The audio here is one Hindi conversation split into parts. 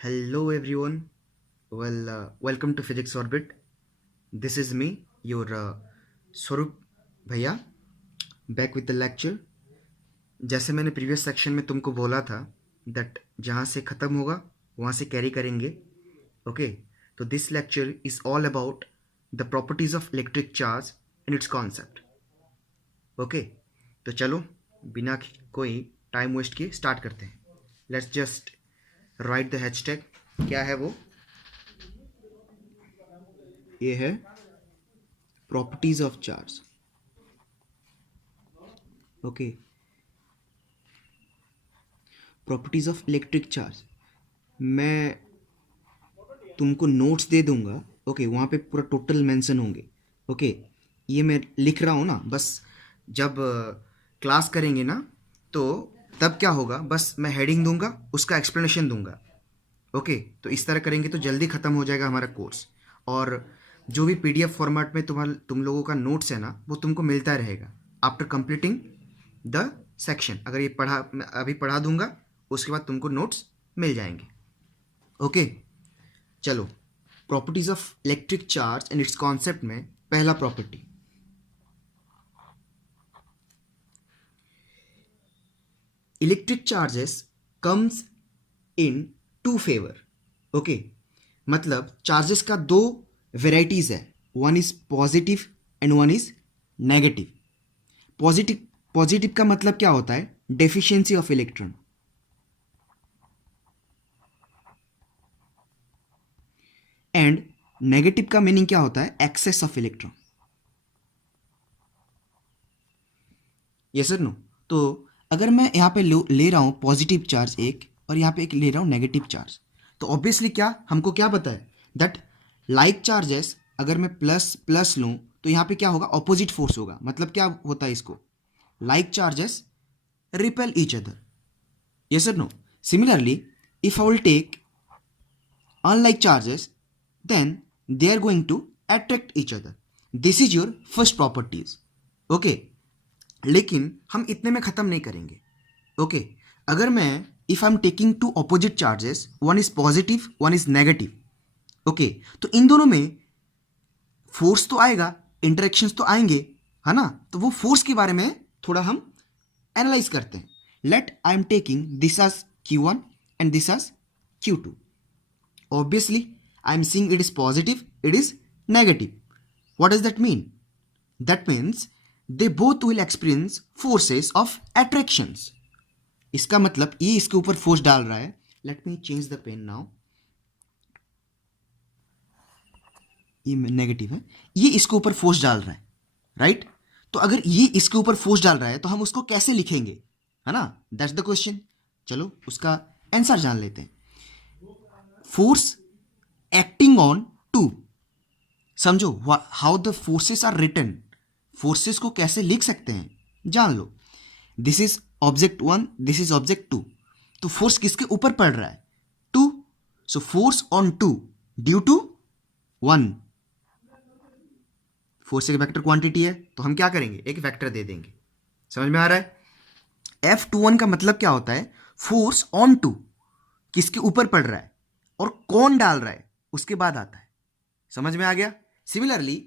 Hello everyone. Welcome to Physics Orbit. This is me, your Swarup भैया, back with the lecture. जैसे मैंने प्रीवियस सेक्शन में तुमको बोला था दैट जहाँ से ख़त्म होगा वहाँ से कैरी करेंगे. ओके, तो this lecture is all about the properties of electric charge and its concept. Okay, तो चलो बिना कोई टाइम वेस्ट किए स्टार्ट करते हैं. Let's just right the hashtag. क्या है वो? ये है properties of charge. Okay, properties of electric charge. मैं तुमको नोट्स दे दूंगा. ओके, वहाँ पे पूरा टोटल मेंशन होंगे. ओके, ये मैं लिख रहा हूँ ना, बस जब क्लास करेंगे ना तो तब क्या होगा, बस मैं हेडिंग दूंगा, उसका एक्सप्लेनेशन दूंगा. ओके, तो इस तरह करेंगे तो जल्दी ख़त्म हो जाएगा हमारा कोर्स. और जो भी पीडीएफ फॉर्मेट में तुम लोगों का नोट्स है ना, वो तुमको मिलता रहेगा आफ्टर कंप्लीटिंग द सेक्शन. अगर ये मैं अभी पढ़ा दूंगा, उसके बाद तुमको नोट्स मिल जाएंगे. ओके, चलो properties of electric charge and its concept में पहला property, electric charges comes in two favour. Okay, मतलब चार्जेस का दो वेराइटीज है. One is positive and one is negative. Positive positive का मतलब क्या होता है? Deficiency of electron. And negative का मीनिंग क्या होता है? Excess of electron. Yes sir no. तो अगर मैं यहाँ पे ले रहा हूं पॉजिटिव चार्ज एक, और यहाँ पे एक ले रहा हूं नेगेटिव चार्ज, तो ऑब्वियसली क्या हमको क्या पता है दैट लाइक चार्जेस, अगर मैं प्लस प्लस लूं तो यहाँ पे क्या होगा? ऑपोजिट फोर्स होगा. मतलब क्या होता है इसको? Like charges repel each other. Yes और no. Similarly if I will take unlike charges, then they are going to attract each other. This is your first properties. Okay, लेकिन हम इतने में ख़त्म नहीं करेंगे. ओके, अगर मैं if I am taking two opposite charges, one is positive one is negative. Okay, तो इन दोनों में फोर्स तो आएगा, इंटरेक्शंस तो आएंगे, है ना? तो वो फोर्स के बारे में थोड़ा हम एनालाइज करते हैं. Let I am taking this as Q1 and this as Q2. Obviously I am seeing it is positive, it is negative. What does that mean? That means they both will experience forces of attractions. इसका मतलब ये इसके ऊपर फोर्स डाल रहा है. Let me change the pen now. ये नेगेटिव है, ये इसके ऊपर फोर्स डाल रहा है, राइट? तो अगर ये इसके ऊपर फोर्स डाल रहा है तो हम उसको कैसे लिखेंगे, है ना? That's the question. चलो उसका आंसर जान लेते हैं. Force acting on two. समझो how the forces are written. Forces को कैसे लिख सकते हैं जान लो. This is object one, this is object two. तो फोर्स किसके ऊपर पड़ रहा है? Two. So force on two due to one. Force एक वेक्टर क्वांटिटी है, तो हम क्या करेंगे? एक वेक्टर दे देंगे. समझ में आ रहा है? F21 का मतलब क्या होता है? फोर्स ऑन टू, किसके ऊपर पड़ रहा है और कौन डाल रहा है, उसके बाद आता है. समझ में आ गया? Similarly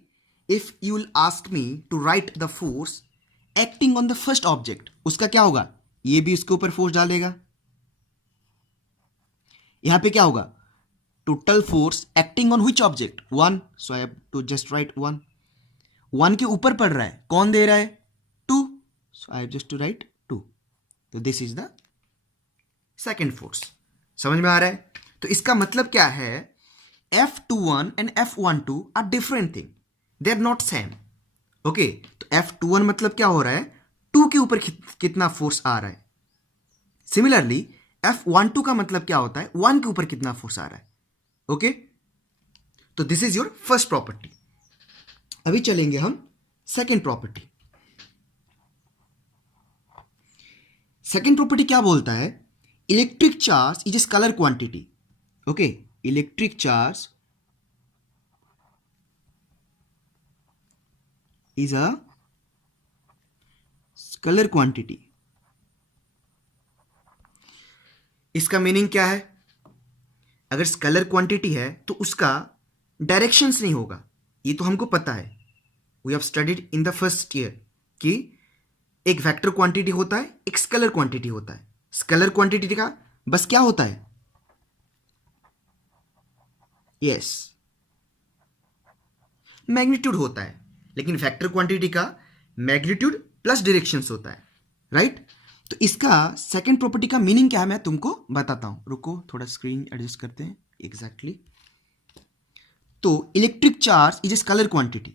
if you will ask me to write the force acting on the first object, उसका क्या होगा? ये भी उसके ऊपर फोर्स डालेगा. यहां पे क्या होगा? Total force acting on which object? One. So I have to just write one. One के ऊपर पड़ रहा है, कौन दे रहा है? Two. So I have just to write two. तो this is the second force. समझ में आ रहा है? तो इसका मतलब क्या है? F21 and F12 are different thing, they are not same. Okay, तो F21 मतलब क्या हो रहा है? टू के ऊपर कितना फोर्स आ रहा है. सिमिलरली F12 का मतलब क्या होता है? वन के ऊपर कितना फोर्स आ रहा है. ओके, तो this is your first property. अभी चलेंगे हम सेकेंड प्रॉपर्टी. सेकेंड प्रॉपर्टी क्या बोलता है? Electric charge is scalar quantity. Okay, electric charge is a scalar quantity. इसका मीनिंग क्या है? अगर स्केलर क्वांटिटी है तो उसका डायरेक्शंस नहीं होगा, ये तो हमको पता है, we have studied in the first year कि एक वेक्टर क्वांटिटी होता है, एक स्केलर क्वांटिटी होता है। स्केलर क्वांटिटी का बस क्या होता है, यस, मैग्नीट्यूड होता है, लेकिन वेक्टर क्वांटिटी का मैग्नीट्यूड प्लस डायरेक्शंस होता है, राइट। तो इसका सेकंड प्रॉपर्टी का मीनिंग क्या है मैं तुमको बताता हूं, रुको थोड़ा स्क्रीन एडजस्ट करते हैं, एग्जैक्टली। तो electric charge is a scalar quantity.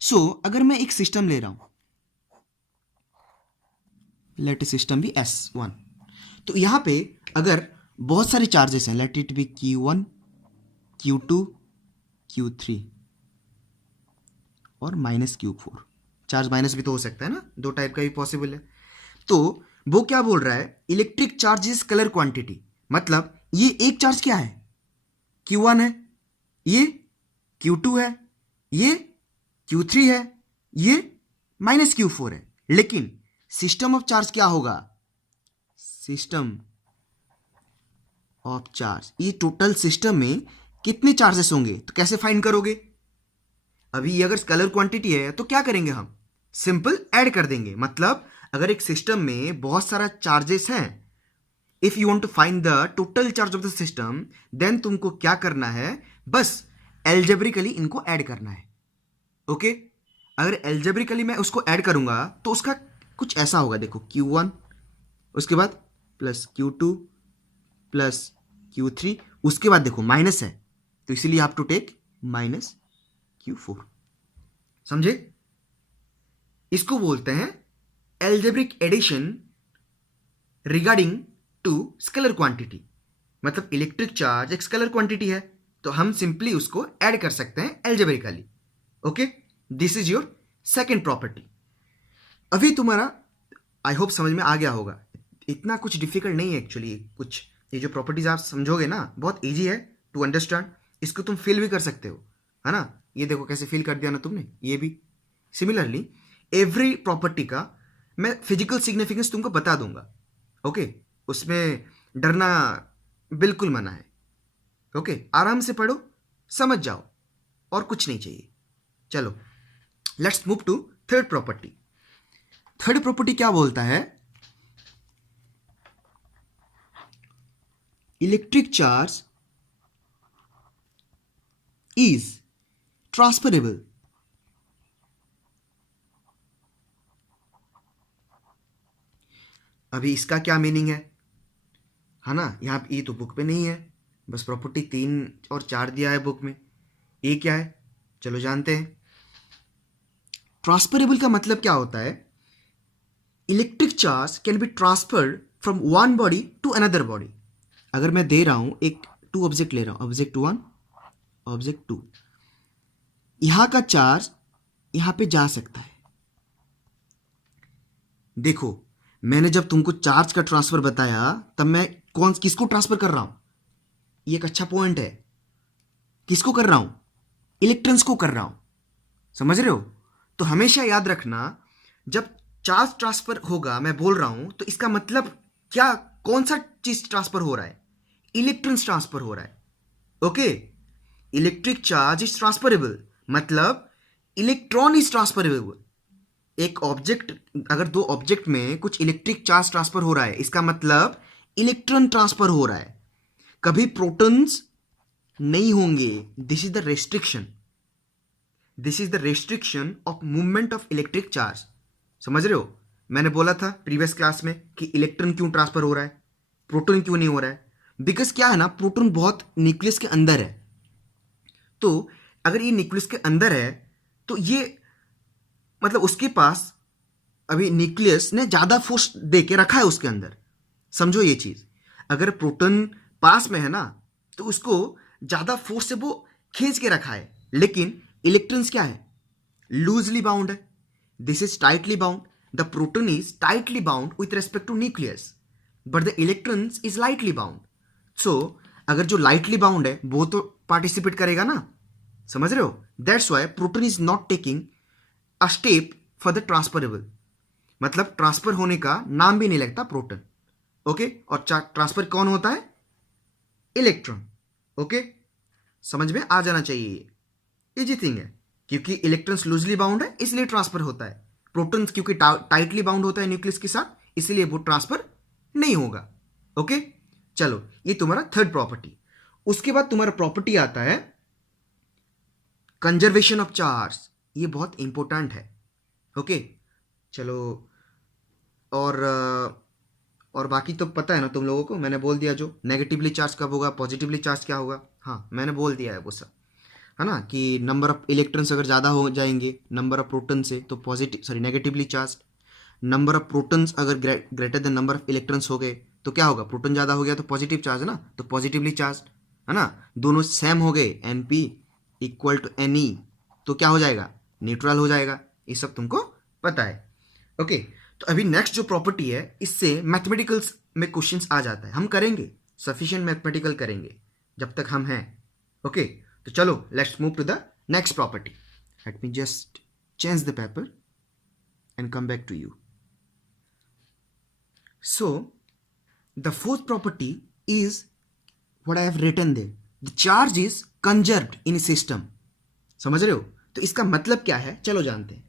So अगर मैं एक सिस्टम ले रहा हूं, लेट सिस्टम भी S1, तो यहां पे अगर बहुत सारे चार्जेस हैं, let it be Q1, Q2, Q3 और -Q4, चार्ज माइनस भी तो हो सकता है ना, दो टाइप का भी पॉसिबल है। तो वो क्या बोल रहा है, electric charge is scalar quantity, मतलब ये एक चार्ज क्या है, Q1 है, ये Q2 है, ये Q3 है, ये -Q4 है, लेकिन सिस्टम ऑफ चार्ज क्या होगा, सिस्टम ऑफ चार्ज, ये टोटल सिस्टम में कितने चार्जेस होंगे, तो कैसे फाइंड करोगे। अभी ये अगर स्केलर क्वांटिटी है तो क्या करेंगे हम, सिंपल ऐड कर देंगे। मतलब अगर एक सिस्टम में बहुत सारा चार्जेस हैं, if you want to find the total charge of the system, then तुमको क्या करना है, बस एल्जेब्रिकली इनको ऐड करना है, ओके। अगर एल्जेब्रिकली मैं उसको ऐड करूंगा तो उसका कुछ ऐसा होगा, देखो Q1 उसके बाद प्लस Q2 प्लस Q3, उसके बाद देखो माइनस है, तो इसीलिए आप टू टेक -Q4, समझे। इसको बोलते हैं algebraic addition regarding to scalar quantity. मतलब इलेक्ट्रिक चार्ज एक स्केलर क्वांटिटी है, तो हम सिंपली उसको ऐड कर सकते हैं algebraically, okay. This is your second property. अभी तुम्हारा आई होप समझ में आ गया होगा, इतना कुछ डिफिकल्ट नहीं है एक्चुअली। कुछ ये जो प्रॉपर्टीज आप समझोगे ना, बहुत इजी है टू अंडरस्टैंड, इसको तुम फील भी कर सकते हो, है ना। ये देखो कैसे फील कर दिया ना तुमने, ये भी। सिमिलरली एवरी प्रॉपर्टी का मैं फिजिकल सिग्निफिकेंस तुमको बता दूंगा, ओके। उसमें डरना बिल्कुल मना है, ओके। आराम से पढ़ो, समझ जाओ, और कुछ नहीं चाहिए। चलो let's move to third property. Third property क्या बोलता है, इलेक्ट्रिक चार्ज इज ट्रांसफरेबल। अभी इसका क्या मीनिंग है ना, यहां ये तो बुक पे नहीं है, बस प्रॉपर्टी 3 और 4 दिया है बुक में, ये क्या है, चलो जानते हैं। ट्रांसफरेबल का मतलब क्या होता है, electric charge can be transferred from one body to another body. अगर मैं दे रहा हूं एक 2 ऑब्जेक्ट ले रहा हूं, ऑब्जेक्ट 1, ऑब्जेक्ट 2, यहां का चार्ज यहां पे जा सकता है। देखो मैंने जब तुमको चार्ज का ट्रांसफर बताया तब मैं किसको ट्रांसफर कर रहा हूं, ये एक अच्छा पॉइंट है, किसको कर रहा हूं, इलेक्ट्रॉन्स को कर रहा हूं, समझ रहे हो। तो हमेशा याद रखना, जब चार्ज ट्रांसफर होगा मैं बोल रहा हूं, तो इसका मतलब क्या, कौन सा चीज ट्रांसफर हो रहा है, इलेक्ट्रॉन्स ट्रांसफर हो रहा है, okay. Electric charge is transferable, मतलब इलेक्ट्रॉन इज ट्रांसफरेबल। एक ऑब्जेक्ट, अगर 2 ऑब्जेक्ट में कुछ इलेक्ट्रिक चार्ज ट्रांसफर हो रहा है, इसका मतलब इलेक्ट्रॉन ट्रांसफर हो रहा है, कभी प्रोटॉन्स नहीं होंगे। This is the restriction, this is the restriction of movement of electric charge, समझ रहे हो। मैंने बोला था प्रीवियस क्लास में कि इलेक्ट्रॉन क्यों ट्रांसफर हो रहा है, प्रोटॉन क्यों नहीं हो रहा है, बिकॉज क्या है ना, प्रोटॉन बहुत न्यूक्लियस के अंदर है। तो अगर ये न्यूक्लियस के अंदर है तो ये मतलब उसके पास अभी न्यूक्लियस ने ज्यादा फोर्स दे के रखा है उसके अंदर, समझो ये चीज। अगर प्रोटॉन पास में है ना तो उसको ज्यादा फोर्स से वो खींच के रखा है, लेकिन इलेक्ट्रॉन्स क्या है, लूजली बाउंड है। This is tightly bound, the proton is tightly bound with respect to nucleus, but the electrons is lightly bound. So अगर जो लाइटली बाउंड है वो तो पार्टिसिपेट करेगा ना, समझ रहे हो। That's why proton is not taking a step for the transferable, मतलब ट्रांसफर होने का नाम भी नहीं लगता प्रोटॉन, ओके। और ट्रांसफर कौन होता है, इलेक्ट्रॉन, ओके, समझ में आ जाना चाहिए, ये इजी थिंग है, क्योंकि इलेक्ट्रॉन्स लूजली बाउंड है इसलिए ट्रांसफर होता है, प्रोटॉन्स क्योंकि टाइटली बाउंड होता है न्यूक्लियस के साथ इसलिए वो ट्रांसफर नहीं होगा। ओके, चलो ये तुम्हारा थर्ड प्रॉपर्टी। उसके बाद तुम्हारा प्रॉपर्टी आता है कंजर्वेशन ऑफ चार्ज, ये बहुत इंपॉर्टेंट है। ओके, चलो, और बाकी तो पता है ना तुम लोगों को, मैंने बोल दिया जो नेगेटिवली चार्ज कब होगा, पॉजिटिवली चार्ज क्या होगा, हाँ मैंने बोल दिया है वो सब, है ना, कि नंबर ऑफ इलेक्ट्रॉन्स अगर ज़्यादा हो जाएंगे नंबर ऑफ प्रोटॉन से तो negatively charge, number of protons अगर greater than number of electrons हो गए तो क्या होगा, प्रोटॉन ज़्यादा हो गया तो पॉजिटिव चार्ज है ना, तो पॉजिटिवली चार्ज, है ना, दोनों सेम हो गए N P equal to N E तो क्या हो जाएगा, न्यूट्रल हो जाएगा, ये सब तुमको पता है। ओके, तो अभी नेक्स्ट जो प्रॉपर्टी है इससे मैथमेटिकल्स में क्वेश्चंस आ जाता है, हम करेंगे सफिशिएंट मैथमेटिकल करेंगे जब तक हम हैं। ओके, तो चलो let's move to the next property, let me just change the paper and come back to you. So, the fourth property is what I have written there. The charge is conserved in a system. समझ रहे हो? तो इसका मतलब क्या है, चलो जानते हैं।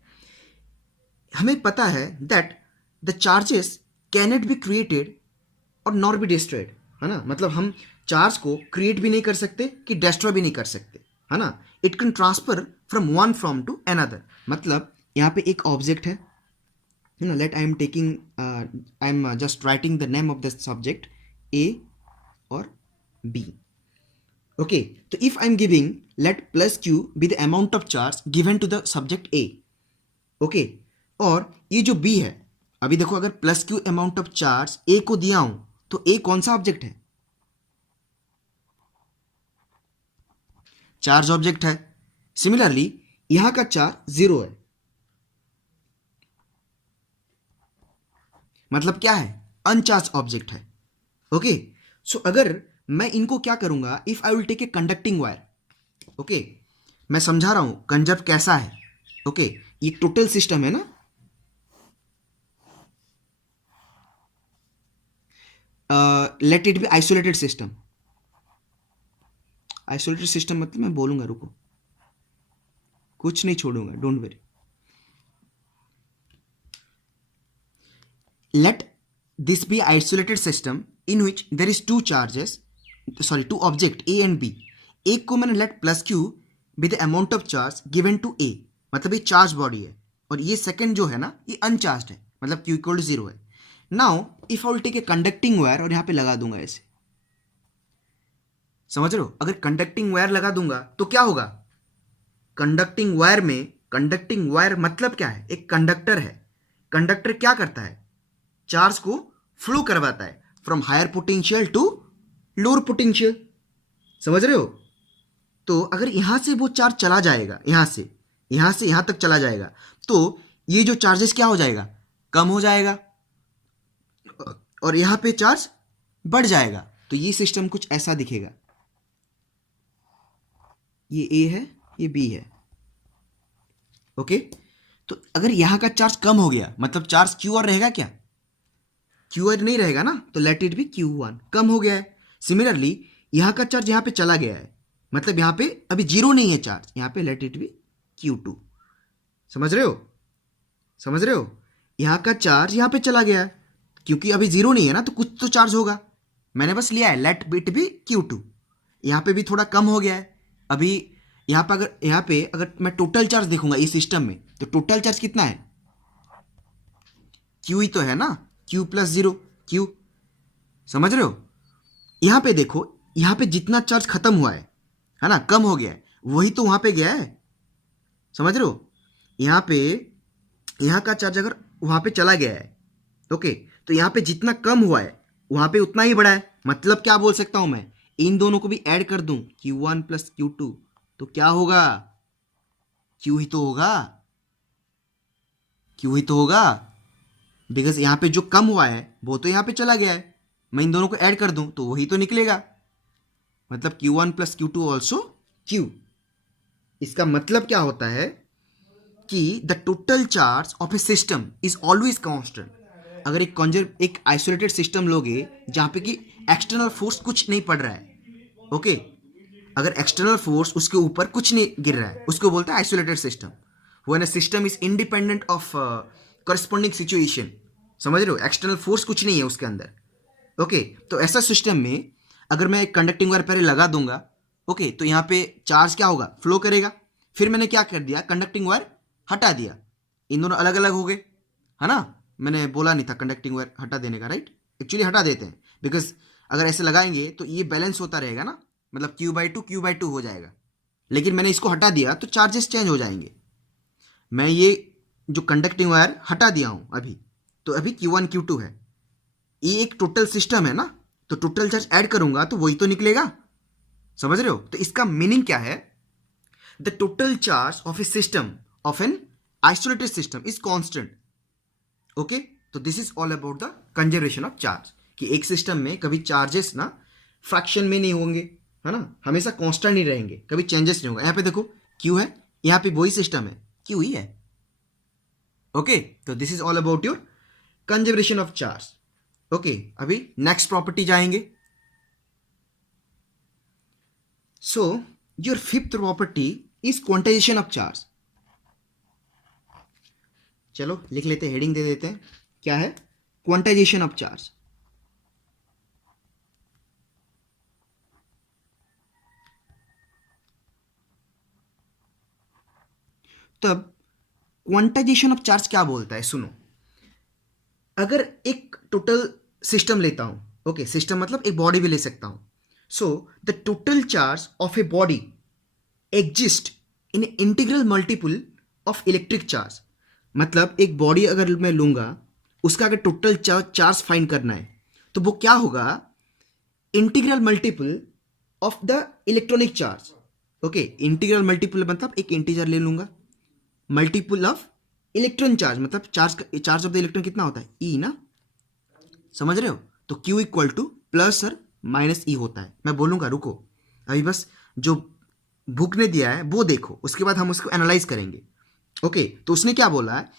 हमें पता है that the charges cannot be created और nor be destroyed, है ना, मतलब हम चार्ज को क्रिएट भी नहीं कर सकते कि डिस्ट्रॉय भी नहीं कर सकते, है ना। It can transfer from one form to another, मतलब यहाँ पे एक ऑब्जेक्ट है, you know, let I am taking I am just writing the name of the subject A or B. Okay, so if I am giving let plus Q be the amount of charge given to the subject A. Okay, और ये जो B है, अभी देखो अगर plus Q amount of charge A को दिया हूं तो A कौन सा ऑब्जेक्ट है, चार्ज ऑब्जेक्ट है। सिमिलरली यहां का चार्ज 0 है, मतलब क्या है, अनचार्ज ऑब्जेक्ट है। ओके, सो अगर मैं इनको क्या करूंगा, if I will take a conducting wire, okay, मैं समझा रहा हूं कंजर्व कैसा है। ओके, ये टोटल सिस्टम है ना, let it be isolated system. Isolated system मतलब मैं बोलूंगा, रुको, कुछ नहीं छोड़ूंगा, don't very. Let this be isolated system in which there is two object A and B. एक को मैंने let plus Q be the amount of charge given to A, मतलब ये चार्ज बॉडी है, और ये सेकंड जो है ना ये अनचार्ज है, मतलब Q इक्वल टू 0 है। Now if I will take a conducting wire और यहाँ पे लगा दूंगा ऐसे, समझ रहे हो, अगर कंडक्टिंग वायर लगा दूंगा तो क्या होगा, कंडक्टिंग वायर में, कंडक्टिंग वायर मतलब क्या है, एक कंडक्टर है, कंडक्टर क्या करता है, चार्ज को फ्लो करवाता है from higher potential to lower potential, समझ रहे हो। तो अगर यहां से वो चार्ज चला जाएगा, यहां से यहां तक चला जाएगा तो ये जो चार्जेस क्या हो जाएगा, कम हो जाएगा, और यहां पे चार्ज बढ़ जाएगा। तो ये सिस्टम कुछ ऐसा दिखेगा, ये ए है ये बी है। ओके, तो अगर यहां का चार्ज कम हो गया मतलब चार्ज क्यू और रहेगा क्या, क्यू आर नहीं रहेगा ना, तो लेट इट बी Q1, कम हो गया है। सिमिलरली यहां का चार्ज यहां पे चला गया है, मतलब यहां पे अभी 0 नहीं है चार्ज, यहां पे लेट इट बी Q2, समझ रहे हो, समझ रहे हो, यहां का चार्ज यहां पे चला गया है, क्योंकि अभी 0 नहीं है ना तो कुछ तो चार्ज होगा, मैंने बस लिया है लेट इट बी Q2। यहां पे भी थोड़ा कम हो गया है, अभी यहां पे अगर मैं टोटल चार्ज देखूंगा इस सिस्टम में तो टोटल चार्ज कितना है, Q ही तो है ना, Q प्लस 0 Q, समझ रहे हो। यहां पे देखो, यहां पे जितना चार्ज खत्म हुआ है ना, कम हो गया है, वही तो वहां पे गया है, समझ रहे हो। यहां का चार्ज अगर वहां पे चला गया है, ओके, तो यहां पे जितना कम हुआ है वहां पे उतना ही बढ़ा है, मतलब क्या बोल सकता हूं मैं, इन दोनों को भी ऐड कर दूं Q1 प्लस Q2 तो क्या होगा, Q ही तो होगा, Q ही तो होगा, बिकॉज यहां पे जो कम हुआ है वो तो यहां पे चला गया है, मैं इन दोनों को ऐड कर दूं तो वही तो निकलेगा, मतलब Q1 plus Q2 also Q। इसका मतलब क्या होता है कि the total charge of a system is always constant. अगर एक आइसोलेटेड सिस्टम लोगे जहां पे कि एक्सटर्नल फोर्स कुछ नहीं पड़ रहा है, ओके, अगर एक्सटर्नल फोर्स उसके ऊपर कुछ नहीं गिर रहा है, उसको बोलते हैं isolated system. When a system is independent of corresponding situation, समझ रहे हो, एक्सटर्नल फोर्स कुछ नहीं है उसके अंदर। ओके, तो ऐसा सिस्टम में अगर मैं एक कंडक्टिंग वायर पहले लगा दूंगा, ओके, तो यहाँ पे चार्ज क्या होगा, फ्लो करेगा। फिर मैंने क्या कर दिया, कंडक्टिंग वायर हटा दिया, इन दोनों अलग अलग हो गए, है ना। मैंने बोला नहीं था कंडक्टिंग वायर हटा देने का, राइट, एक्चुअली हटा देते हैं, बिकॉज अगर ऐसे लगाएंगे तो ये बैलेंस होता रहेगा ना, मतलब Q/2 हो जाएगा। लेकिन मैंने इसको हटा दिया तो चार्जेस चेंज हो जाएंगे। मैं ये जो कंडक्टिंग वायर हटा दिया हूं अभी, तो अभी Q1 Q2 है, ये एक टोटल सिस्टम है ना, तो टोटल चार्ज ऐड करूंगा तो वही तो निकलेगा, समझ रहे हो। तो इसका मीनिंग क्या है, the total charge of a system of an isolated system is constant. Okay, तो this is all about the conservation of charge, कि एक सिस्टम में कभी चार्जेस ना फ्रैक्शन में नहीं होंगे, है ना, हमेशा कांस्टेंट ही रहेंगे, कभी चेंजेस नहीं होगा। यहाँ पे देखो क्यू है, यहाँ पे वही सिस्टम है, क्यू ही है। ओके, तो this is all about your conservation of charge. Okay, अभी नेक्स्ट प्रॉपर्टी जाएंगे। So your fifth property is quantization of charge. चलो लिख लेते हैं, हेडिंग दे देते हैं, क्या है, क्वांटाइजेशन ऑफ चार्ज। तब क्वांटाइजेशन ऑफ चार्ज क्या बोलता है, सुनो। अगर एक टोटल सिस्टम लेता हूं, ओके, सिस्टम मतलब एक बॉडी भी ले सकता हूं। So the total charge of a body exist in integral multiple of electric charge. मतलब एक बॉडी अगर मैं लूंगा, उसका अगर टोटल चार्ज फाइंड करना है, तो वो क्या होगा, integral multiple of the electronic charge. Okay, integral multiple मतलब एक इंटीजर ले लूंगा, मल्टीपल ऑफ इलेक्ट्रॉन चार्ज, मतलब चार्ज ऑफ द इलेक्ट्रॉन कितना होता है, ई ना, समझ रहे हो। तो Q इक्वल टू प्लस और माइनस ई होता है। मैं बोलूंगा, रुको अभी, बस जो बुक ने दिया है वो देखो, उसके बाद हम उसको एनालाइज करेंगे। ओके, तो उसने क्या बोला है,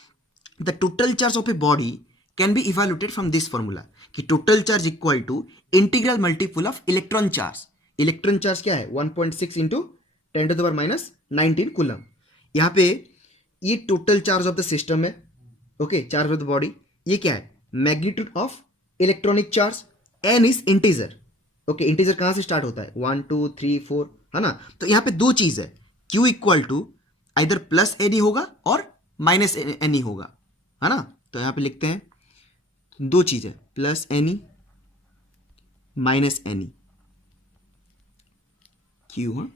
the total charge of a body can be evaluated from this formula, कि total charge equal to integral multiple of electron charge. Electron charge क्या है, 1.6 इंटू 10⁻⁹ कूलम। यहाँ पे ये total charge of the system है, okay, charge of the body. ये क्या है, magnitude of electronic charge, n is integer. Okay, integer कहां से स्टार्ट होता है, 1 2 3 4, है ना। तो यहां पे दो चीज है, Q इक्वल टू इधर प्लस एन होगा और माइनस एन होगा, है ना। तो यहां पे लिखते हैं दो चीज है, plus N minus N, Q, हाँ,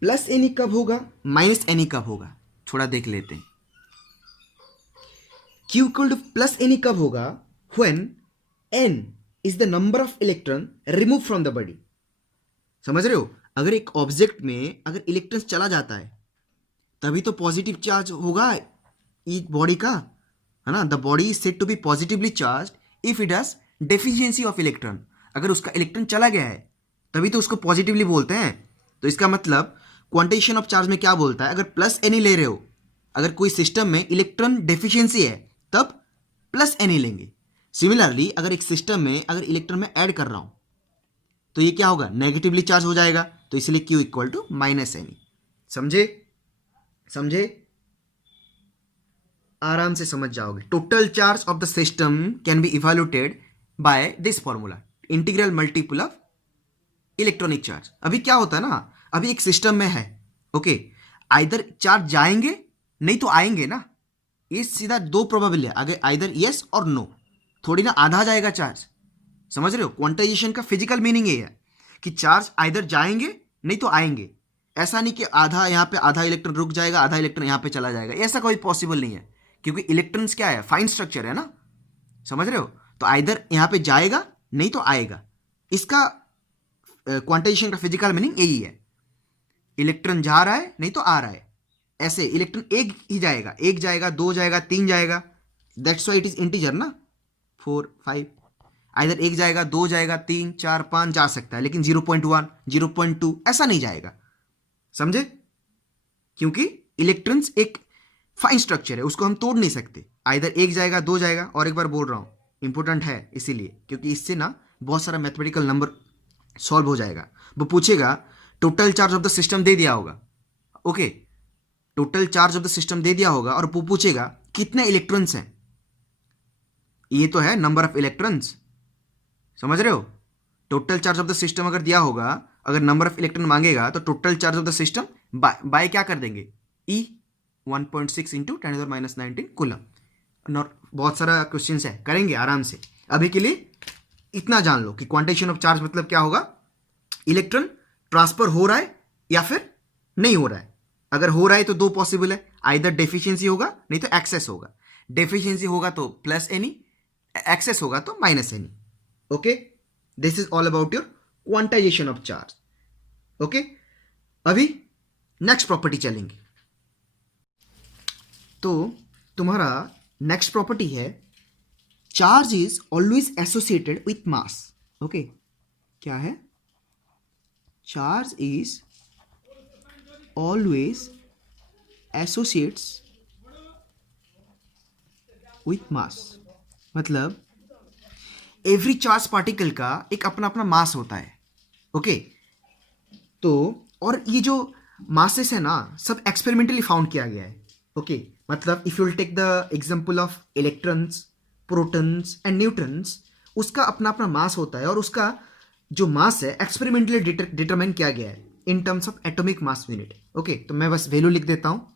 प्लस एन कब होगा, माइनस एन कब होगा, थोड़ा देख लेते हैं। Q equal to plus N कब होगा, when n is the number of electron remove from the body. समझ रहे हो, अगर एक ऑब्जेक्ट में अगर इलेक्ट्रॉन चला जाता है तभी तो पॉजिटिव चार्ज होगा इस बॉडी का, है ना। The body is said to be positively charged if it has deficiency of electron. अगर उसका इलेक्ट्रॉन चला गया है तभी तो उसको पॉजिटिवली बोलते हैं। तो इसका मतलब क्वांटाइजेशन ऑफ चार्ज में क्या बोलता है, अगर प्लस एन ले रहे हो, अगर कोई सिस्टम में इलेक्ट्रॉन डेफिशिएंसी है तब प्लस एन लेंगे। सिमिलरली अगर एक सिस्टम में अगर इलेक्ट्रॉन में ऐड कर रहा हूं तो ये क्या होगा, नेगेटिवली चार्ज हो जाएगा, तो इसलिए Q equal to minus N. समझे, समझे, आराम से समझ जाओगे। Total charge of the system can be evaluated by this formula, integral multiple of electronic charge. अभी क्या होता है ना, अभी एक सिस्टम में है, ओके, आइदर चार्ज जाएंगे नहीं तो आएंगे ना, ये सीधा दो प्रोबेबल है, अगर आइदर यस और नो, थोड़ी ना आधा जाएगा चार्ज। समझ रहे हो, क्वांटाइजेशन का फिजिकल मीनिंग ये है कि चार्ज आइदर जाएंगे नहीं तो आएंगे। ऐसा नहीं कि आधा यहाँ पे आधा इलेक्ट्रॉन रुक जाएगा, आधा इलेक्ट्रॉन यहाँ पे चला जाएगा, ऐसा कोई पॉसिबल नहीं है, क्योंकि इलेक्ट्रॉन्स क्या है, फाइन स्ट्रक्चर है ना, समझ रहे हो। तो आइदर यहाँ पे जाएगा नहीं तो आएगा, इसका क्वांटाइजेशन का फिजिकल मीनिंग यही है। इलेक्ट्रॉन जा रहा है नहीं तो आ रहा है, ऐसे इलेक्ट्रॉन एक ही जाएगा, एक जाएगा, दो जाएगा, तीन जाएगा, that's why it is integer ना, 4 5, आइदर एक जाएगा, दो जाएगा, 3 4 5 जा सकता है, लेकिन 0.1 0.2 ऐसा नहीं जाएगा, समझे, क्योंकि इलेक्ट्रॉन्स एक फाइन स्ट्रक्चर है, उसको हम तोड़ नहीं सकते। आइदर एक जाएगा, दो जाएगा, और एक बार बोल रहा हूं इंपॉर्टेंट है इसीलिए क्योंकि इससे ना बहुत सारा मैथमेटिकल नंबर सॉल्व हो जाएगा। वो पूछेगा total charge of the system दे दिया होगा, okay, total charge of the system दे दिया होगा और वो पूछेगा कितने इलेक्ट्रॉन्स हैं। ये तो है नंबर ऑफ इलेक्ट्रॉन्स, समझ रहे हो। Total charge of the system अगर दिया होगा, अगर नंबर ऑफ इलेक्ट्रॉन मांगेगा तो total charge of the system by क्या कर देंगे, ई 1.6 इंटू 10⁻19 कूलम। बहुत सारा क्वेश्चन है, करेंगे आराम से। अभी के लिए इतना जान लो कि क्वांटाइजेशन ऑफ चार्ज मतलब क्या होगा, इलेक्ट्रॉन ट्रांसफर हो रहा है या फिर नहीं हो रहा है। अगर हो रहा है तो दो पॉसिबल है, आइदर डेफिशिएंसी होगा नहीं तो एक्सेस होगा। डेफिशिएंसी होगा तो प्लस एनी, एक्सेस होगा तो minus any. Okay, this is all about your quantization of charge. Okay, अभी नेक्स्ट प्रॉपर्टी चलेंगे। तो तुम्हारा नेक्स्ट प्रॉपर्टी है charge is always associated with mass. Okay, क्या है, charge is always associates with mass, मतलब एवरी चार्ज पार्टिकल का एक अपना अपना मास होता है। ओके, तो और ये जो मासेस है ना, सब एक्सपेरिमेंटली फाउंड किया गया है। ओके, मतलब if you will take the example of electrons, protons and neutrons, उसका अपना अपना मास होता है और उसका जो मास है एक्सपेरिमेंटली डिटरमाइन किया गया है इन terms of atomic mass unit. Okay, तो मैं बस वैल्यू लिख देता हूँ,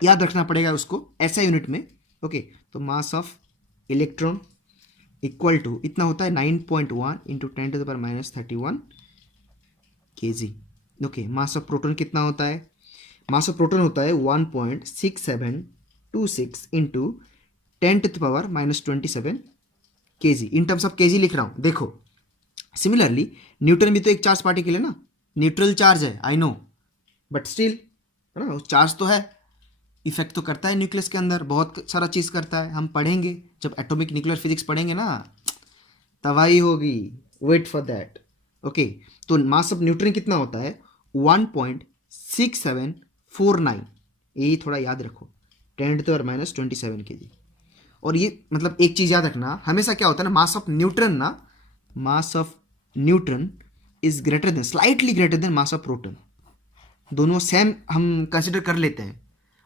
याद रखना पड़ेगा उसको ऐसा यूनिट में। ओके, तो mass of electron equal to इतना होता है 9.1 into 10⁻31 kg। Okay, mass of proton कितना होता है, मास ऑफ प्रोटॉन होता है 1.6726 into 10⁻27 kg। In terms of kg लिख रहा हूँ। देखो सिमिलरली न्यूटन भी तो एक चार्ज पार्टिकल है ना, न्यूट्रल चार्ज है आई नो, बट स्टिल है ना, चार्ज तो है, इफेक्ट तो करता है न्यूक्लियस के अंदर, बहुत सारा चीज़ करता है। हम पढ़ेंगे जब एटॉमिक न्यूक्लियर फिजिक्स पढ़ेंगे ना, तबाही होगी, वेट फॉर दैट। ओके, तो मास ऑफ न्यूट्रॉन कितना होता है 1.6749, यही थोड़ा याद रखो, 10⁻27 kg। और ये मतलब एक चीज़ याद रखना, हमेशा क्या होता है ना, मास ऑफ न्यूट्रॉन ना, mass of neutron is greater than, slightly greater then mass of proton. दोनों सेम हम कंसिडर कर लेते हैं।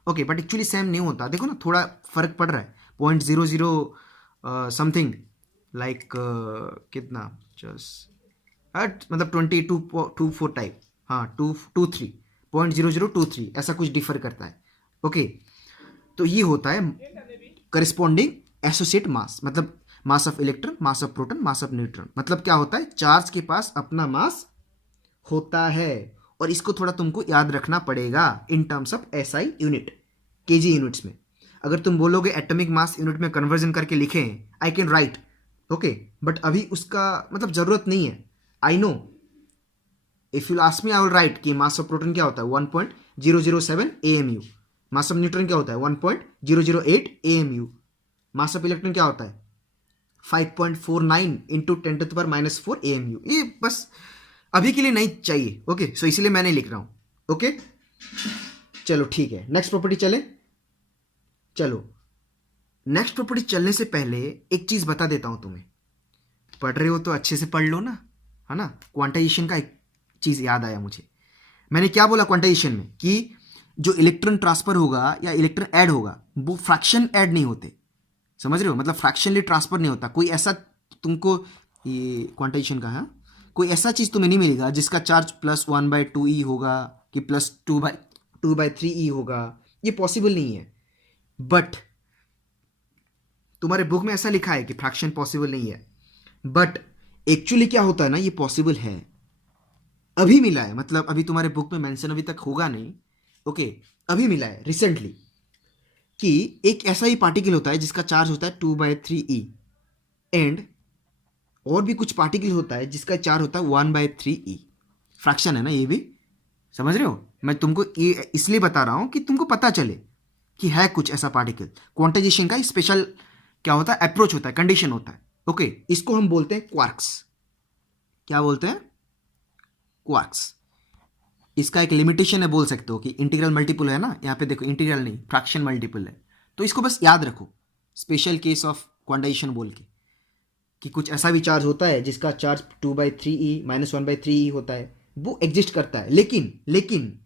ओके, बट एक्चुअली सेम नहीं होता, देखो ना थोड़ा फर्क पड़ रहा है, 0.00 समथिंग लाइक कितना जस्ट मतलब 2224 टाइप, हाँ 223 0.0023 ऐसा कुछ डिफर करता है। ओके, तो ये होता है करस्पॉन्डिंग एसोसिएट मास, मतलब मास of electron, mass of proton, mass of neutron. मतलब क्या होता है, चार्ज के पास अपना मास होता है और इसको थोड़ा तुमको याद रखना पड़ेगा इन terms of SI unit, KG units में। अगर तुम बोलोगे एटॉमिक मास यूनिट में कन्वर्जन करके लिखें, I can write, okay, but अभी उसका मतलब जरूरत नहीं है। I know if you ask me I will write कि मास ऑफ प्रोटॉन क्या होता है 1.007 AMU, मास ऑफ न्यूट्रॉन क्या होता है 1.008 AMU, मास ऑफ इलेक्ट्रॉन क्या होता है 5.49 इंटू 10⁻⁻4 AMU। ये बस अभी के लिए नहीं चाहिए। ओके, सो इसलिए मैं नहीं लिख रहा हूं। ओके, चलो ठीक है, नेक्स्ट प्रॉपर्टी चले। चलो नेक्स्ट प्रॉपर्टी चलने से पहले एक चीज बता देता हूं तुम्हें, पढ़ रहे हो तो अच्छे से पढ़ लो ना, है ना। क्वांटाइजेशन का एक चीज याद आया मुझे, मैंने क्या बोला क्वांटाइजेशन में कि जो इलेक्ट्रॉन ट्रांसफर होगा या इलेक्ट्रॉन ऐड होगा वो फ्रैक्शन ऐड नहीं होते, समझ रहे हो, मतलब फ्रैक्शनली ट्रांसफर नहीं होता। कोई ऐसा तुमको ये क्वांटाइजेशन का है, कोई ऐसा चीज तुम्हें नहीं मिलेगा जिसका चार्ज +1/2e होगा कि +2/3e होगा, ये पॉसिबल नहीं है। बट तुम्हारे बुक में ऐसा लिखा है कि फ्रैक्शन पॉसिबल नहीं है, बट एक्चुअली क्या होता है ना, ये पॉसिबल है, अभी मिला है, मतलब अभी तुम्हारे बुक में मेंशन अभी तक होगा नहीं। ओके, अभी मिला है रिसेंटली कि एक ऐसा ही पार्टिकल होता है जिसका चार्ज होता है 2/3e एंड और भी कुछ पार्टिकल होता है जिसका चार्ज होता है 1/3e। फ्रैक्शन है ना ये भी, समझ रहे हो। मैं तुमको ये इसलिए बता रहा हूं कि तुमको पता चले कि है कुछ ऐसा पार्टिकल। क्वांटाइजेशन का स्पेशल क्या होता है, अप्रोच होता है, कंडीशन होता है। ओके, इसको हम बोलते हैं क्वार्क्स। क्या बोलते हैं, क्वार्क्स। इसका एक लिमिटेशन है, बोल सकते हो कि इंटीग्रल मल्टीपल है ना, यहाँ पे देखो इंटीग्रल नहीं फ्रैक्शन मल्टीपल है, तो इसको बस याद रखो, स्पेशल केस ऑफ क्वांटाइजेशन बोल के। कि कुछ ऐसा भी चार्ज होता है जिसका चार्ज 2/3 माइनस 1/3 होता है, वो एग्जिस्ट करता है, लेकिन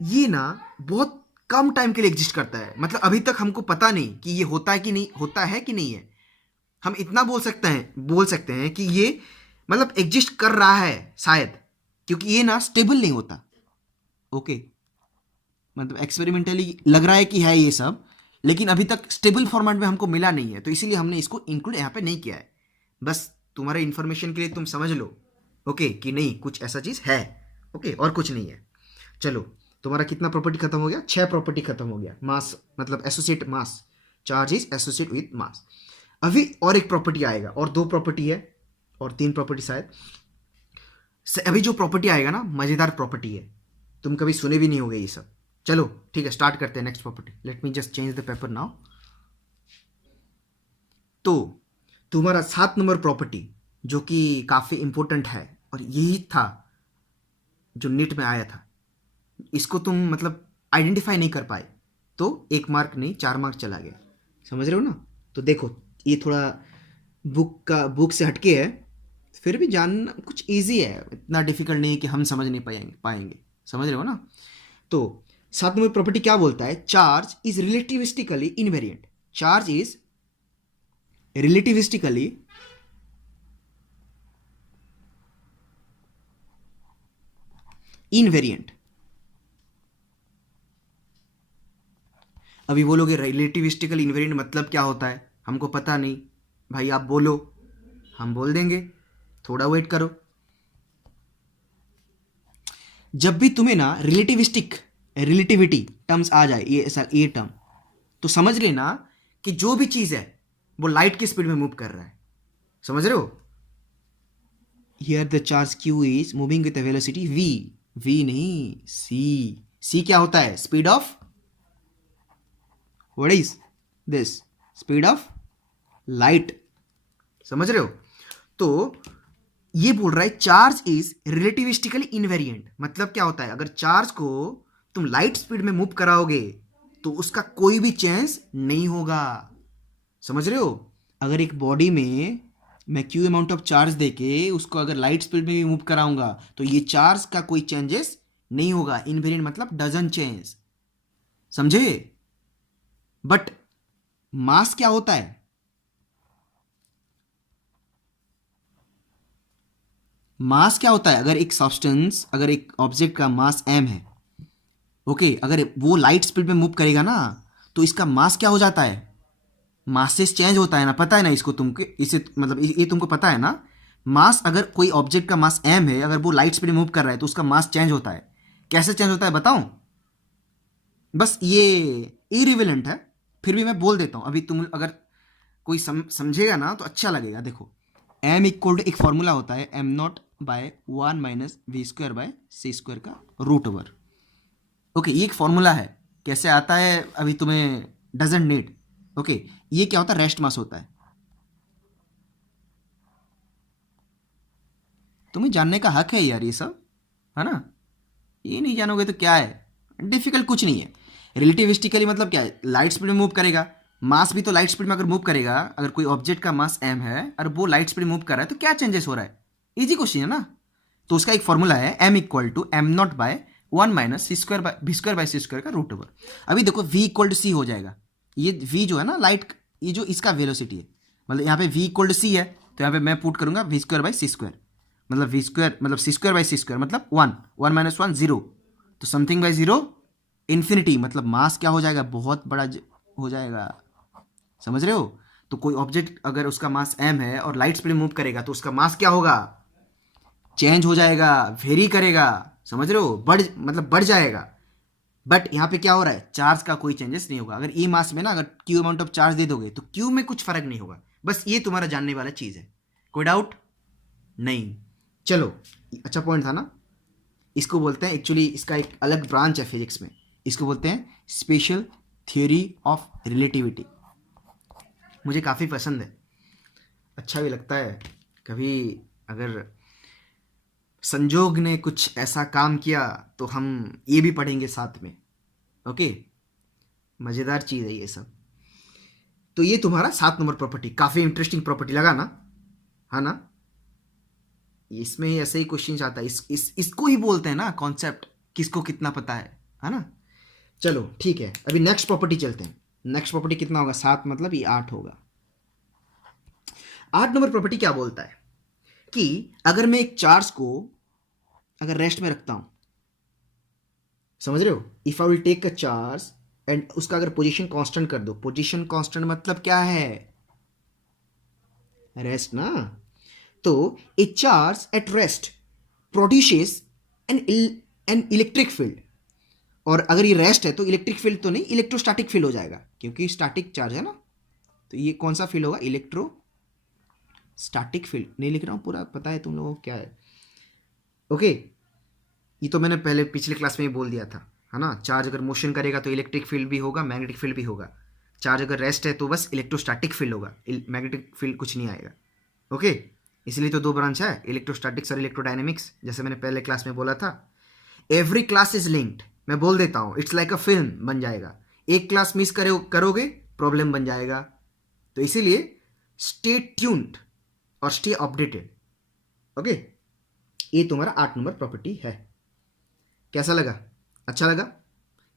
ये ना बहुत कम टाइम के लिए एग्जिस्ट करता है। मतलब अभी तक हमको पता नहीं कि ये होता है कि नहीं, होता है कि नहीं है। हम इतना बोल सकते हैं कि ये मतलब एग्जिस्ट कर रहा है शायद, क्योंकि ये ना स्टेबल नहीं होता। ओके, मतलब एक्सपेरिमेंटली लग रहा है कि है ये सब, लेकिन अभी तक स्टेबल फॉर्मेट में हमको मिला नहीं है, तो इसीलिए हमने इसको इंक्लूड यहाँ पे नहीं किया है। बस तुम्हारे इन्फॉर्मेशन के लिए तुम समझ लो, ओके, कि नहीं कुछ ऐसा चीज़ है, ओके, और कुछ नहीं है। चलो, तुम्हारा कितना प्रॉपर्टी खत्म हो गया? 6 प्रॉपर्टी खत्म हो गया। मास मतलब associate mass, charge is associate with mass. अभी और एक प्रॉपर्टी आएगा, और 2 प्रॉपर्टी है, और 3 प्रॉपर्टी शायद। अभी जो प्रॉपर्टी आएगा ना, मजेदार प्रॉपर्टी है, तुम कभी सुने भी नहीं होगे ये सब। चलो ठीक है, स्टार्ट करते हैं next property. Let me just change the paper now. तो तुम्हारा 7 नंबर प्रॉपर्टी, जो कि काफ़ी इंपॉर्टेंट है, और यही था जो नीट में आया था, इसको तुम मतलब आइडेंटिफाई नहीं कर पाए तो 1 मार्क नहीं 4 मार्क चला गया। समझ रहे हो ना? तो देखो, ये थोड़ा बुक से हटके है, फिर भी जानना कुछ इजी है, इतना डिफिकल्ट नहीं है कि हम समझ नहीं पाएंगे। समझ रहे हो ना? तो 7 नंबर प्रॉपर्टी क्या बोलता है? Charge is relativistically invariant. Charge is relativistically invariant. अभी बोलोगे रिलेटिविस्टिकल इनवेरिएंट मतलब क्या होता है? हमको पता नहीं भाई, आप बोलो, हम बोल देंगे, थोड़ा वेट करो। जब भी तुम्हें ना रिलेटिविटी टर्म्स आ जाए, ये ऐसा ये टर्म, तो समझ लेना कि जो भी चीज है वो लाइट की स्पीड में मूव कर रहा है। समझ रहे हो? Here the charge Q is moving with velocity v। v नहीं, c क्या होता है? Speed of, what is this? Speed of light. समझ रहे हो? तो ये बोल रहा है चार्ज इज रिलेटिविस्टिकली इनवेरिएंट। मतलब क्या होता है? अगर चार्ज को तुम लाइट स्पीड में मूव कराओगे तो उसका कोई भी चेंज नहीं होगा। समझ रहे हो? अगर एक बॉडी में मैं क्यू अमाउंट ऑफ चार्ज देके उसको अगर लाइट स्पीड में भी मूव कराऊंगा तो ये चार्ज का कोई चेंजेस नहीं होगा। इनवेरिएंट मतलब डजंट चेंज। समझे? बट मास क्या होता है? मास क्या होता है? अगर एक सब्सटेंस, अगर एक ऑब्जेक्ट का मास m है, ओके, अगर वो लाइट स्पीड में मूव करेगा ना तो इसका मास क्या हो जाता है? मासेस चेंज होता है ना, पता है ना इसको तुमको? इसे मतलब ये तुमको पता है ना? मास, अगर कोई ऑब्जेक्ट का मास m है, अगर वो लाइट स्पीड में मूव कर रहा है तो उसका मास चेंज होता है। कैसे चेंज होता है बताऊं? बस ये इरिवेलेंट है, फिर भी मैं बोल देता हूं। अभी तुम अगर कोई समझेगा ना तो अच्छा लगेगा। देखो, m इक्वल टू एक फॉर्मूला होता है m0/1 - v²/c² का रूट ओवर। ओके, ये एक फॉर्मूला है। कैसे आता है अभी तुम्हें डजेंट नीड। ओके, ये क्या होता है? रेस्ट मास होता है। तुम्हें जानने का हक है यार ये सब, है ना? ये नहीं जानोगे तो क्या है, डिफिकल्ट कुछ नहीं है। रिलेटिविस्टिकली मतलब क्या है? लाइट स्पीड में मूव करेगा। मास भी तो लाइट स्पीड में अगर मूव करेगा, अगर कोई ऑब्जेक्ट का मास m है और वो लाइट स्पीड में मूव कर रहा है तो क्या चेंजेस हो रहा है? इजी क्वेश्चन है ना? तो उसका एक फॉर्मूला है m=m0/1 - c² का रूट ओवर। अभी देखो v इक्वल टू सी हो जाएगा। ये v जो है ना लाइट, ये जो इसका वेलोसिटी है, मतलब यहाँ पे v इक्वल टू सी है तो यहाँ पे मैं पुट करूंगा v²/c²। मतलब v² मतलब c²/c² मतलब 1 0, तो समथिंग बाई जीरो इन्फिनिटी। मतलब मास क्या हो जाएगा? बहुत बड़ा हो जाएगा। समझ रहे हो? तो कोई ऑब्जेक्ट अगर उसका मास m है और लाइट स्पीड में मूव करेगा तो उसका मास क्या होगा? चेंज हो जाएगा, वेरी करेगा। समझ रहे हो? बढ़ जाएगा। बट यहाँ पे क्या हो रहा है? चार्ज का कोई चेंजेस नहीं होगा। अगर ई मास में ना अगर क्यू अमाउंट ऑफ चार्ज दे दोगे तो क्यू में कुछ फर्क नहीं होगा। बस ये तुम्हारा जानने वाला चीज है। कोई डाउट नहीं? चलो, अच्छा पॉइंट था ना? इसको बोलते हैं, एक्चुअली इसका एक अलग ब्रांच है फिजिक्स में, इसको बोलते हैं स्पेशल थियोरी ऑफ रिलेटिविटी। मुझे काफ़ी पसंद है, अच्छा भी लगता है। कभी अगर संजोग ने कुछ ऐसा काम किया तो हम ये भी पढ़ेंगे साथ में। ओके, मज़ेदार चीज़ है ये सब। तो ये तुम्हारा 7 नंबर प्रॉपर्टी, काफी इंटरेस्टिंग प्रॉपर्टी लगा ना, है ना। इसमें ही ऐसे ही क्वेश्चन आता है, इसको ही बोलते हैं ना कॉन्सेप्ट, किसको कितना पता है ना। चलो ठीक है, अभी नेक्स्ट प्रॉपर्टी चलते हैं। नेक्स्ट प्रॉपर्टी कितना होगा, 7 मतलब ये 8 होगा। 8 नंबर प्रॉपर्टी क्या बोलता है कि अगर मैं एक चार्ज को अगर रेस्ट में रखता हूं, समझ रहे हो, if I will take a charge and उसका अगर पोजीशन कांस्टेंट कर दो, पोजीशन कांस्टेंट मतलब क्या है, रेस्ट ना। तो ए charge at rest produces an electric field, और अगर ये रेस्ट है तो इलेक्ट्रिक फील्ड तो नहीं, इलेक्ट्रोस्टैटिक फील्ड हो जाएगा, क्योंकि स्टैटिक चार्ज है ना। तो ये कौन सा फील्ड होगा, इलेक्ट्रोस्टैटिक फील्ड। नहीं लिख रहा हूं पूरा, पता है तुम लोगों को क्या है। ओके, ये तो मैंने पहले पिछले क्लास में ही बोल दिया था, है ना। चार्ज अगर मोशन करेगा तो इलेक्ट्रिक फील्ड भी होगा, मैग्नेटिक फील्ड भी होगा। चार्ज अगर रेस्ट है तो बस इलेक्ट्रोस्टैटिक फील्ड होगा, मैग्नेटिक फील्ड कुछ नहीं आएगा। ओके, इसलिए तो 2 ब्रांच है, इलेक्ट्रोस्टैटिक्स और इलेक्ट्रोडायनेमिक्स, जैसे मैंने पहले क्लास में बोला था। एवरी क्लास इज लिंक्ड, मैं बोल देता हूं, इट्स लाइक अ फिल्म बन जाएगा। एक क्लास मिस करोगे प्रॉब्लम बन जाएगा। तो इसीलिए स्टे ट्यून्ड और स्टे अपडेटेड। ओके, ये तुम्हारा 8 नंबर प्रॉपर्टी है। कैसा लगा, अच्छा लगा।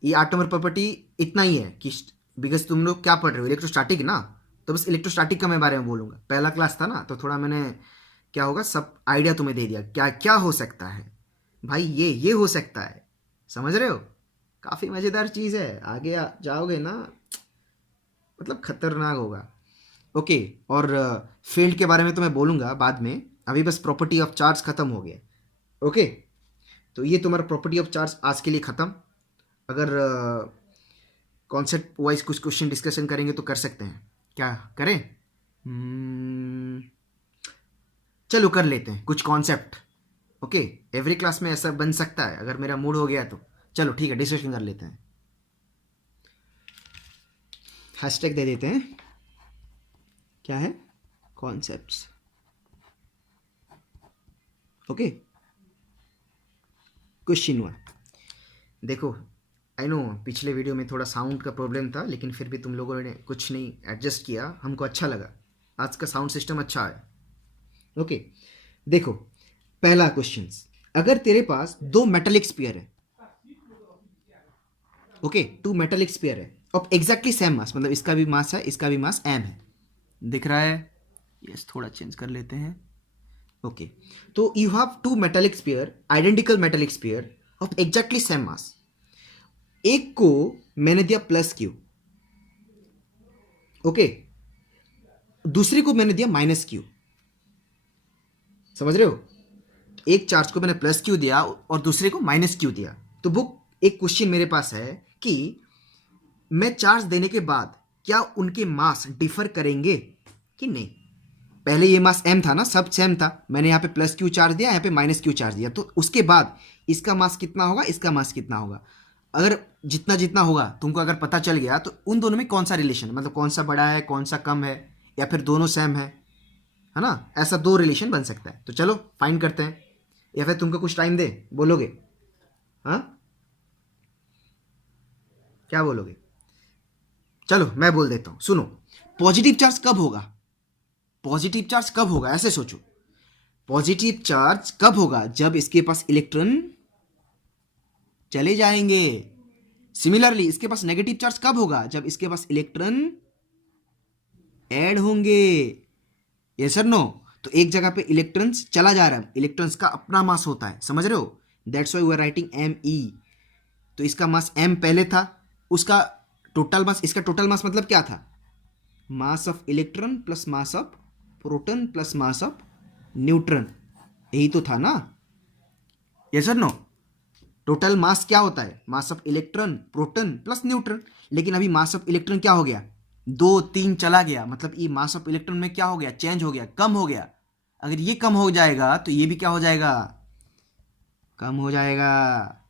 ये 8 नंबर प्रॉपर्टी इतना ही है कि बिकॉज तुम लोग क्या पढ़ रहे हो, इलेक्ट्रोस्टैटिक ना, तो बस इलेक्ट्रोस्टैटिक का मैं बारे में बोलूंगा। पहला क्लास था ना, तो थोड़ा मैंने क्या होगा सब आइडिया तुम्हें दे दिया, क्या क्या हो सकता है भाई, ये हो सकता है, समझ रहे हो। काफ़ी मज़ेदार चीज़ है, आगे जाओगे ना मतलब खतरनाक होगा। ओके, और फील्ड के बारे में तो मैं बोलूँगा बाद में, अभी बस प्रॉपर्टी ऑफ चार्ज ख़त्म हो गया। ओके, तो ये तुम्हारा प्रॉपर्टी ऑफ चार्ज आज के लिए ख़त्म। अगर कॉन्सेप्ट वाइज कुछ क्वेश्चन डिस्कशन करेंगे तो कर सकते हैं, क्या करें। चलो कर लेते हैं कुछ कॉन्सेप्ट। ओके, एवरी क्लास में ऐसा बन सकता है अगर मेरा मूड हो गया तो। चलो ठीक है, डिस्कशन कर लेते हैं। हैशटैग दे देते हैं, क्या है, कॉन्सेप्ट्स। ओके, क्वेश्चन 1 देखो। आई नो पिछले वीडियो में थोड़ा साउंड का प्रॉब्लम था, लेकिन फिर भी तुम लोगों ने कुछ नहीं एडजस्ट किया, हमको अच्छा लगा, आज का साउंड सिस्टम अच्छा है। ओके, देखो पहला क्वेश्चन, अगर तेरे पास 2 मेटालिक स्फीयर है, ओके 2 मेटालिक स्फीयर है ऑफ एग्जैक्टली सेम मास, मतलब इसका भी मास है इसका भी मास m है, दिख रहा है। यस, थोड़ा चेंज कर लेते हैं। ओके, तो you have 2 metallic sphere, identical metallic sphere of exactly same mass. एक को मैंने दिया +q, ओके, दूसरे को मैंने दिया -q, समझ रहे हो। एक चार्ज को मैंने +q दिया और दूसरे को -q दिया। तो वो एक क्वेश्चन मेरे पास है कि मैं चार्ज देने के बाद क्या उनके मास डिफर करेंगे कि नहीं। पहले ये मास m था ना, सब सेम था, मैंने यहाँ पे +q चार्ज दिया, यहाँ पे -q चार्ज दिया, तो उसके बाद इसका मास कितना होगा, इसका मास कितना होगा। अगर जितना जितना होगा तुमको अगर पता चल गया तो उन दोनों में कौन सा रिलेशन है, मतलब कौन सा बड़ा है कौन सा कम है, या फिर दोनों सेम है ना, ऐसा 2 रिलेशन बन सकता है। तो चलो फाइंड करते हैं, या फिर तुमको कुछ टाइम दे, बोलोगे, हाँ क्या बोलोगे। चलो मैं बोल देता हूं, सुनो। पॉजिटिव चार्ज कब होगा, पॉजिटिव चार्ज कब होगा, ऐसे सोचो। पॉजिटिव चार्ज कब होगा, जब इसके पास इलेक्ट्रॉन चले जाएंगे। सिमिलरली इसके पास नेगेटिव चार्ज कब होगा, जब इसके पास इलेक्ट्रॉन ऐड होंगे। यस और नो। तो एक जगह पे इलेक्ट्रॉन्स चला जा रहा है, इलेक्ट्रॉन्स का अपना मास होता है, समझ रहे हो, that's why we are writing me। तो इसका मास m पहले था, उसका टोटल मास, इसका टोटल मास मतलब क्या था, मास of electron plus mass of proton plus mass of neutron, यही तो था ना। यस और नो। टोटल मास क्या होता है, mass of electron proton plus neutron. लेकिन अभी मास ऑफ इलेक्ट्रॉन क्या हो गया, 2 3 चला गया, मतलब ये मास ऑफ इलेक्ट्रॉन में क्या हो गया, चेंज हो गया, कम हो गया। अगर ये कम हो जाएगा तो ये भी क्या हो जाएगा, कम हो जाएगा,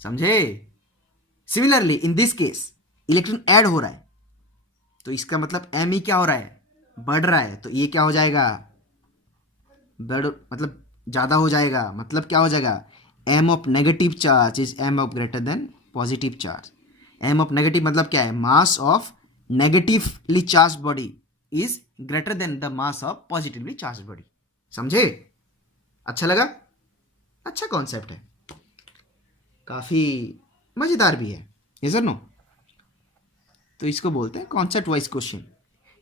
समझे। Similarly in this case electron add हो रहा है, तो इसका मतलब me क्या हो रहा है, बढ़ रहा है, तो ये क्या हो जाएगा, बढ़ मतलब ज़्यादा हो जाएगा, मतलब क्या हो जाएगा, m of negative charge is m of greater than positive charge. m of negative मतलब क्या है, mass of negatively charge body is greater than the mass of positively charge body. समझे? अच्छा लगा? अच्छा कॉन्सेप्ट है, काफी मजेदार भी है, ये सर नो। तो इसको बोलते हैं कॉन्सेप्ट वाइज क्वेश्चन।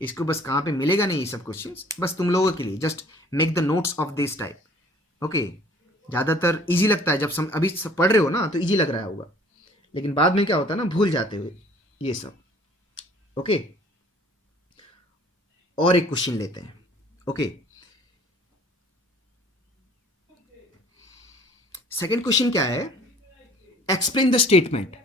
इसको बस कहाँ पे मिलेगा नहीं ये सब क्वेश्चंस, बस तुम लोगों के लिए just make the notes of this type. Okay, ज़्यादातर इजी लगता है जब अभी सब पढ़ रहे हो ना तो इजी लग रहा होगा, लेकिन बाद में क्या होता है ना, भूल जाते हो ये सब। ओके, और एक क्वेश्चन लेते हैं। ओके, सेकंड क्वेश्चन क्या है, एक्सप्लेन द स्टेटमेंट।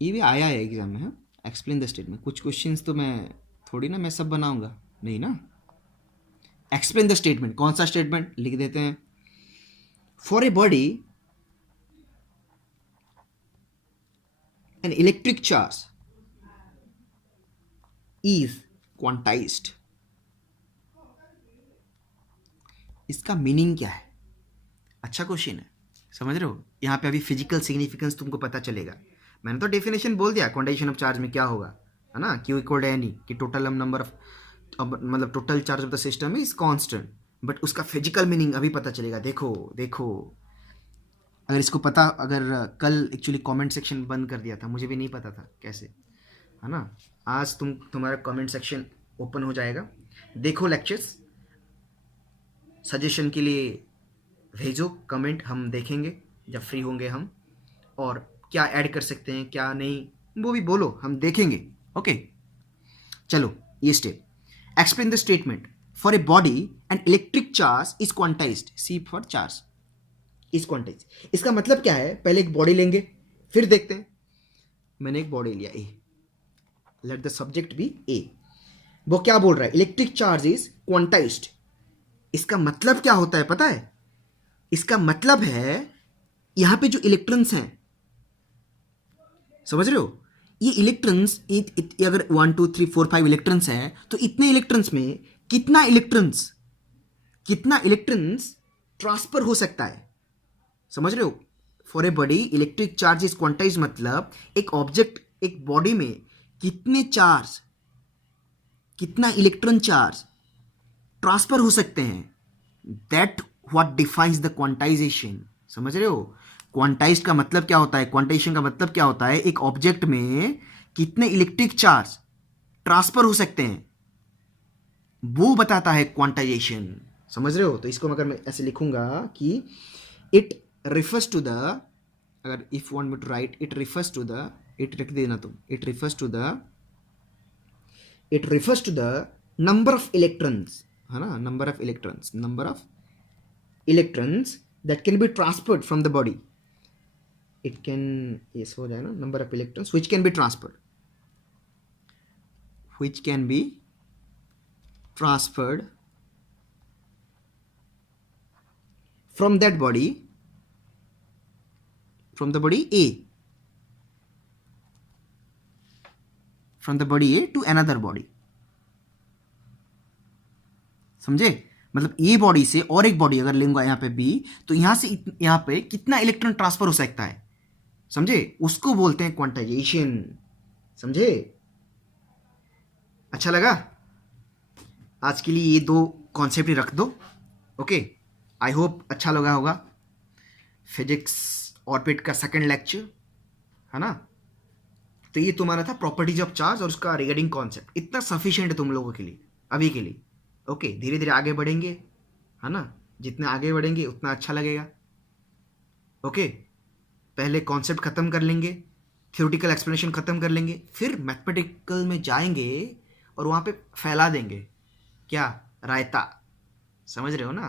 ये भी आया है एग्जाम में, एक्सप्लेन द स्टेटमेंट। कुछ क्वेश्चंस तो मैं थोड़ी ना मैं सब बनाऊंगा, नहीं ना। एक्सप्लेन द स्टेटमेंट, कौन सा स्टेटमेंट लिख देते हैं। For a body an electric charge is quantized. इसका मीनिंग क्या है? अच्छा क्वेश्चन है, समझ रहे हो। यहाँ पे अभी फिजिकल सिग्निफिकेंस तुमको पता चलेगा। मैंने तो डेफिनेशन बोल दिया क्वांटाइजेशन ऑफ चार्ज में क्या होगा, है ना, क्यू इक्वल टू एनी, कि टोटल नंबर ऑफ, मतलब total charge of the system is constant, but उसका फिजिकल मीनिंग अभी पता चलेगा। देखो देखो, अगर इसको पता, अगर कल एक्चुअली कमेंट सेक्शन बंद कर दिया था, मुझे भी नहीं पता था कैसे, है ना। आज तुम्हारा कमेंट सेक्शन ओपन हो जाएगा, देखो लेक्चर्स, सजेशन के लिए भेजो कमेंट, हम देखेंगे जब फ्री होंगे हम, और क्या ऐड कर सकते हैं क्या नहीं वो भी बोलो, हम देखेंगे। ओके, चलो ये step, explain the statement for a body and electric charge is quantised, see for charge is quantise. इसका मतलब क्या है, पहले एक बॉडी लेंगे फिर देखते हैं। मैंने एक बॉडी लिया ए, लेट द सब्जेक्ट बी ए। वो क्या बोल रहा है, इलेक्ट्रिक चार्ज इज क्वांटाइज्ड। इसका मतलब क्या होता है पता है? इसका मतलब है यहां पे जो इलेक्ट्रॉन्स हैं, समझ रहे हो, ये इलेक्ट्रॉन्स अगर 1 2 3 4 5 इलेक्ट्रॉन्स हैं, तो इतने इलेक्ट्रॉन्स में कितना इलेक्ट्रॉन्स ट्रांसफर हो सकता है, समझ रहे हो। For a body electric charge is quantize, मतलब एक ऑब्जेक्ट, एक बॉडी में कितना इलेक्ट्रॉन चार्ज ट्रांसफर हो सकते हैं, that what defines the quantization. समझ रहे हो, क्वांटाइज्ड का मतलब क्या होता है, क्वांटाइजेशन का मतलब क्या होता है, एक ऑब्जेक्ट में कितने इलेक्ट्रिक चार्ज ट्रांसफर हो सकते हैं, वो बताता है क्वांटाइजेशन। समझ रहे हो। तो इसको अगर मैं ऐसे लिखूंगा कि इट रिफर्स टू द, अगर if want me to write, it refers to the, it रख देना तुम, it refers to the number of electrons, है ना, number of electrons that can be transferred from the body. It can, yes हो जाए ना, number of electrons which can be transferred from that body, from the body A, to another body। समझे, मतलब ए बॉडी से और एक बॉडी अगर लूंगा यहाँ पे बी, तो यहां से यहां पे कितना इलेक्ट्रॉन ट्रांसफर हो सकता है, समझे, उसको बोलते हैं क्वांटाइजेशन। समझे, अच्छा लगा। आज के लिए ये दो कॉन्सेप्ट ही रख दो। ओके, आई होप अच्छा लगा होगा। फिजिक्स ऑर्बिट का सेकंड लेक्चर, है ना। तो ये तुम्हारा था प्रॉपर्टीज ऑफ चार्ज और उसका रिगार्डिंग कॉन्सेप्ट। इतना सफिशिएंट है तुम लोगों के लिए अभी के लिए। ओके, धीरे धीरे आगे बढ़ेंगे, है ना, जितने आगे बढ़ेंगे उतना अच्छा लगेगा। ओके, पहले कॉन्सेप्ट खत्म कर लेंगे, थ्योरेटिकल एक्सप्लेनेशन खत्म कर लेंगे, फिर मैथमेटिकल में जाएंगे और वहाँ पे फैला देंगे क्या, रायता। समझ रहे हो ना,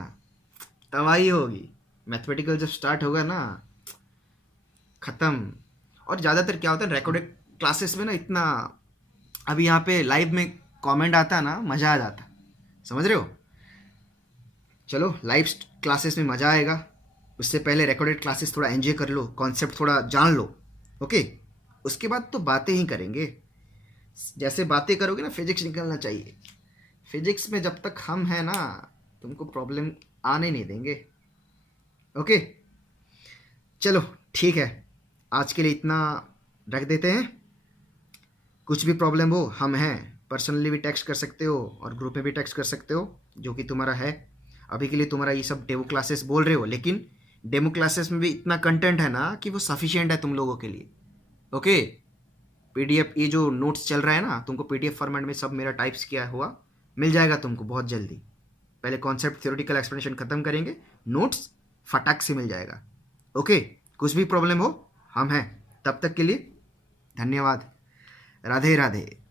तबाही होगी। मैथमेटिकल जब स्टार्ट होगा ना, खत्म। और ज़्यादातर क्या होता है रिकॉर्डेड क्लासेस में ना, इतना अभी यहाँ पे लाइव में कमेंट आता ना, मज़ा आ जाता, समझ रहे हो। चलो लाइव क्लासेस में मज़ा आएगा, उससे पहले रिकॉर्डेड क्लासेस थोड़ा एंजॉय कर लो, कॉन्सेप्ट थोड़ा जान लो। ओके, उसके बाद तो बातें ही करेंगे। जैसे बातें करोगे ना, फिजिक्स निकलना चाहिए। फिजिक्स में जब तक हम हैं ना, तुमको प्रॉब्लम आने नहीं देंगे। ओके, चलो ठीक है, आज के लिए इतना रख देते हैं। कुछ भी प्रॉब्लम हो हम हैं, पर्सनली भी टेक्स्ट कर सकते हो और ग्रुप में भी टेक्स्ट कर सकते हो, जो कि तुम्हारा है। अभी के लिए तुम्हारा ये सब डेमो क्लासेस बोल रहे हो, लेकिन डेमो क्लासेस में भी इतना कंटेंट है ना कि वो सफिशिएंट है तुम लोगों के लिए। ओके, पीडीएफ ये जो नोट्स चल रहा है ना, तुमको पीडीएफ फॉर्मेट में सब मेरा टाइप्स किया हुआ मिल जाएगा तुमको बहुत जल्दी। पहले कॉन्सेप्ट थ्योरेटिकल एक्सप्लेनेशन खत्म करेंगे, नोट्स फटाक से मिल जाएगा। ओके, कुछ भी प्रॉब्लम हो हम हैं। तब तक के लिए धन्यवाद। राधे राधे।